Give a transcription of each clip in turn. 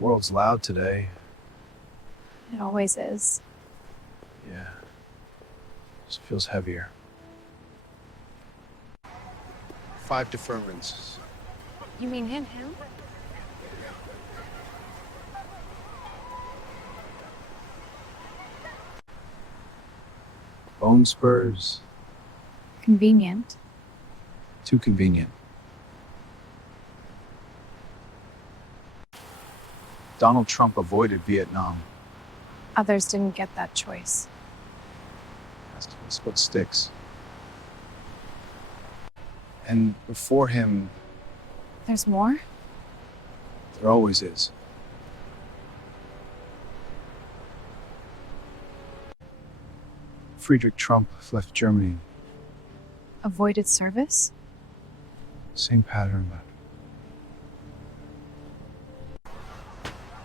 World's loud today. It always is. Yeah. Just feels heavier. 5 deferments. You mean him? Bone spurs. Convenient. Too convenient. Donald Trump avoided Vietnam. Others didn't get that choice. That's what sticks. And before him, There's more? there always is. Friedrich Trump left Germany. Avoided service? Same pattern, but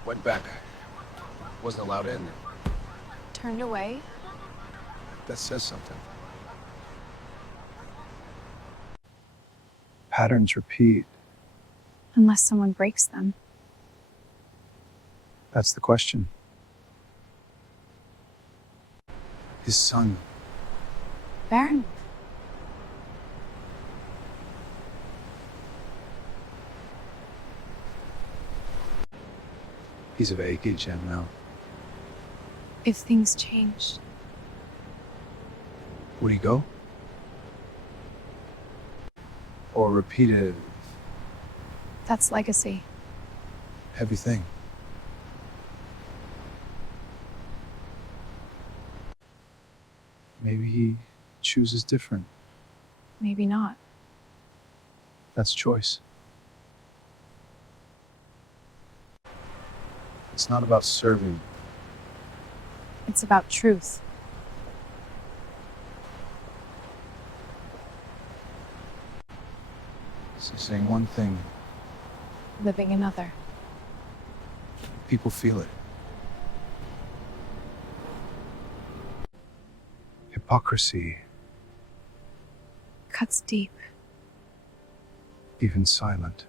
Went back. Wasn't allowed in. Turned away? That says something. patterns repeat. Unless someone breaks them. That's the question. His son. Baron? He's of age and now. If things changed. Would he go? Or repeat it? That's legacy. Heavy thing. Maybe he chooses different. Maybe not. That's choice. It's not about serving. It's about truth. It's saying one thing, Living another. people feel it. Hypocrisy, Cuts deep. even silent.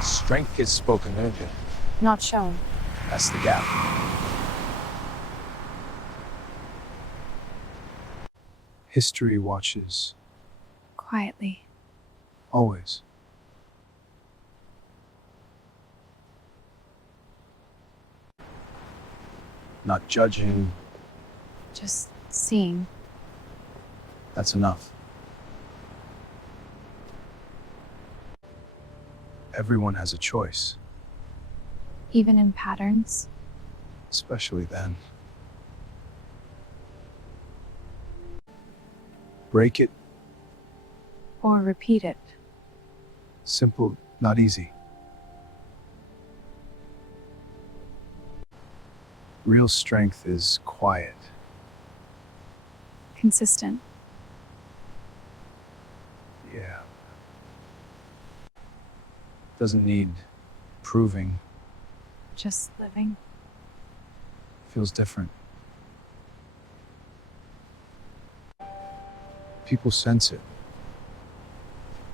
Strength is spoken, isn't it? Not shown. That's the gap. History watches, Quietly. always. Not judging, Just seeing. that's enough. Everyone has a choice, Even in patterns. especially then. Break it, Or repeat it. simple, not easy. Real strength is quiet. Consistent. Yeah. Doesn't need proving, Just living. feels different. People sense it,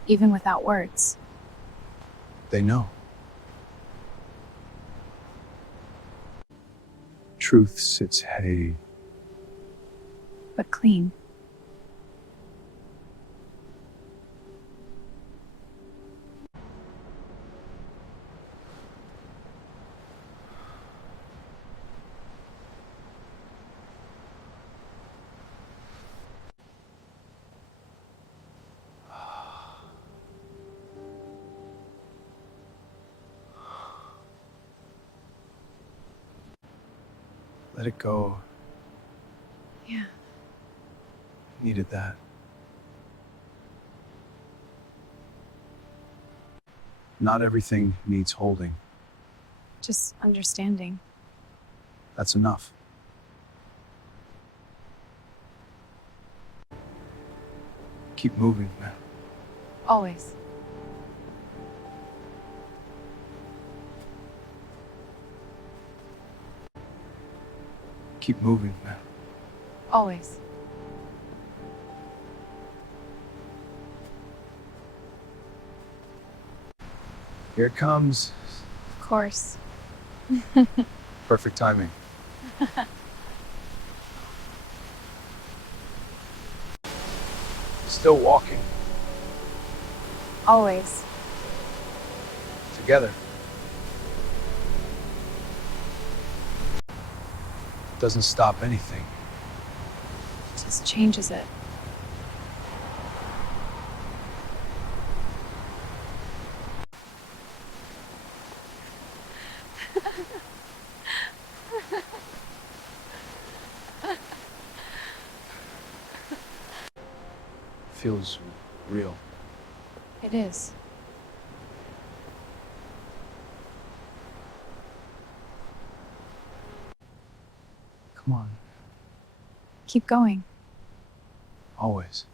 Even without words. they know. Truth sits heavy, But clean. let it go. Yeah. Needed that. Not everything needs holding. Just understanding. That's enough. Keep moving, man. Always. Keep moving, man. Always. Here it comes. Of course. Perfect timing. Still walking. Always. Together. Doesn't stop anything. Just changes it. Feels real. It is. Come on. Keep going. Always.